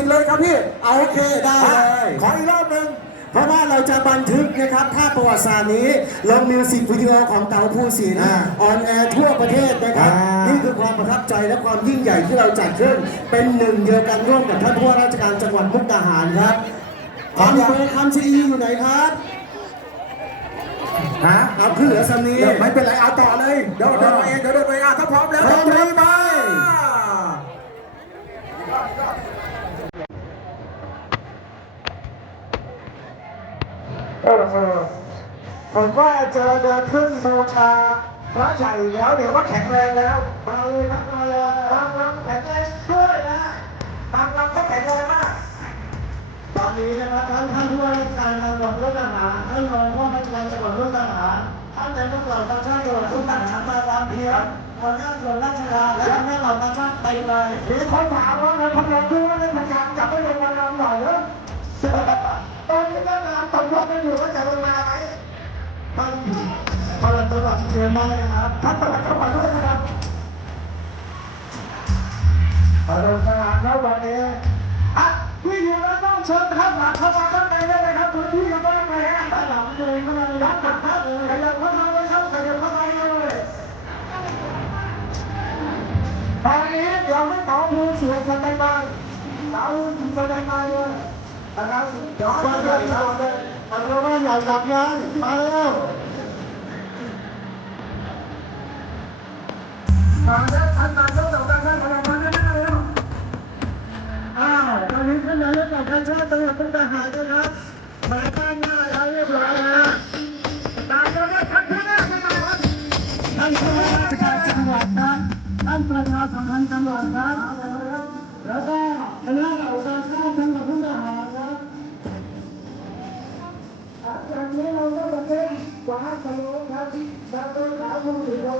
สิทธิ์เลยครับพี่ เอาโอเคได้เลยขออีกรอบหนึ่งเพราะว่าเราจะบันทึกนะครับภาพประวัติศาสตร์นี้ลงมิวสิกวิดีโอของเต๋าภูสินทร์อ่าออนแอร์ทั่วประเทศนะครับอ่านี่นี่คือความประทับใจและความยิ่งใหญ่ที่เราจัดขึ้น เป็นหนึ่งเดียวกันร่วมกับท่านผู้ว่าราชการจังหวัดมุกดาหารครับคำเบอร์คำซีอยู่ไหนครับฮะเอาขึ้นเหลือสำนีเดี๋ยวไม่เป็นไรเอาต่อเลยเดี๋ยวเดี๋ยวเองเดี๋ยวเดี๋ยวเองอะถ้าพร้อมแล้วพร้อม ดนตรีมา เออเออผมว่าเจอเดินขึ้นบูชาพระใหญ่แล้วเดี๋ยวก็แข็งแรงแล้วมาเลยครับมาเลยบางลำแข็งแรงด้วยนะบางลำก็แข็งแรงมาก ตอนนี้นะครับท่านท่านผู้ว่าราชการจังหวัดมุกดาหารท่านรองผู้ว่าราชการจังหวัดมุกดาหารท่านนายกเหล่าประชาชนจังหวัดมุกดาหารมาตามเพียรหัวหน้าส่วนราชการและท่เหล่าประชาชนไปเลยมีคนถามว่าในพันลผู้ว่าราชการกลับไปลงมาลำหน่อยเหรอ ตอนนี้ก็งานตกลงกันอยู่ว่าจะลงมาไหมท่านพลังจังหวัดเชียงใหม่นะครับท่านประหลัดจังหวัดด้วยนะครับอารมณ์สนานแล้ววันนี้อะพี่อยู่แล้วต้องเชิญข้างหลังเข้ามาด้านในได้เลยครับพื้นที่ยังไม่ได้ฮะด้านหลังเองก็เลยรับกับท่านขยับเข้ามาเลยครับขยับเข้ามาเลยตอนนี้เดี๋ยวให้ต่อมือสวยกันได้บ้างต่อมือสวยกันได้เลย นะครับเดี๋ยวมาเลยครับมาเลยมาใหญ่จับงานมาแล้วมาแล้วท่านนายกต่างๆท่านประธานได้เลยอ้าวตอนนี้ท่านนายกกับท่านชาติจังหวัดมุกดาหารนะครับมาด้านหน้าแล้วเรียบร้อยแล้วตามกันด้วยท่านผู้ว่าราชการท่านผู้ว่าราชการจังหวัดครับท่านประธานสัมพันธ์จังหวัดครับ เป็นกวาดส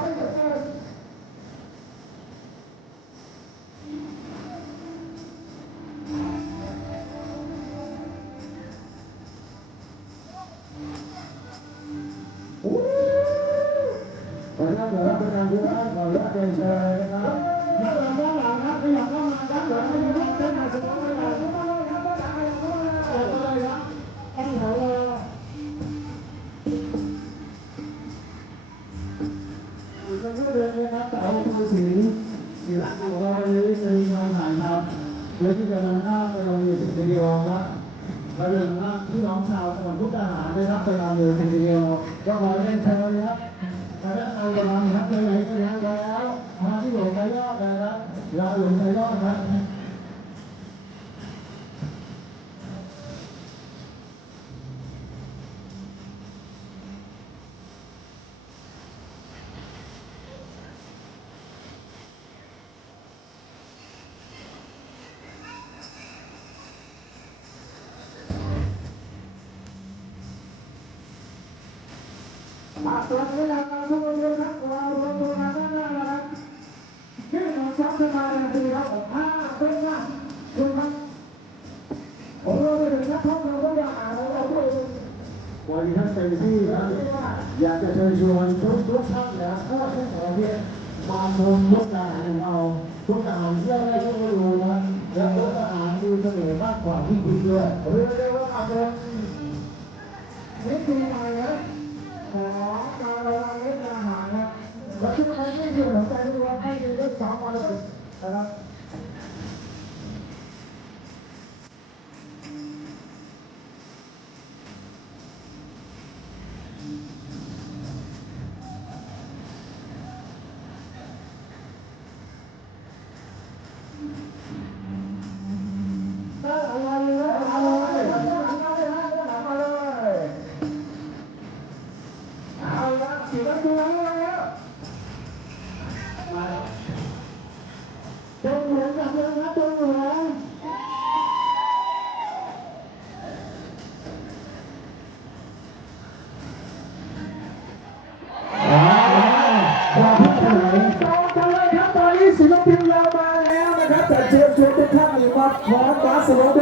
ช่วยเดินนะครับแต่เอาตัวสีสีหลังของเราในวิธีกาถ่ายทำเพื่อที่จะนำหน้าไปลงในวิดีโอครับมาเรื่องว่าพี่น้องชาวจังหวัดพุทธาหารได้รับไปตามในวิดีโอก็ขอเรียนเชิญครับคณะกรรมการครับในไหนก็ยังแล้วมาที่หลวงไตรอดนะครับเราหลวงไตรอดครับมาตรวจเวลากลงตัวมาด้านหน้านะครับชื่อของชักขึ้นมาเลยทีครับผมห้าเป็นหน้าคุณครับผมเราไปถึงนักท่องเราก็อยากอ่านเราด้ วันนี้ท่านเต็มที่ครับอยากจะเชิญชวนทุกทุกท่านนะทั่วทุกประเทศมาชมทุกการของเราทุกการเที่ยวได้ทุกฤดูนะและทุกกาหารมีเสน่ห์มากกว่าที่คิดด้วยเรียกได้ว่าอาจจะนี่คือม่นะของการระวังเรื่องอาหาร นะและที่ใครไม่อยู่หัวใจ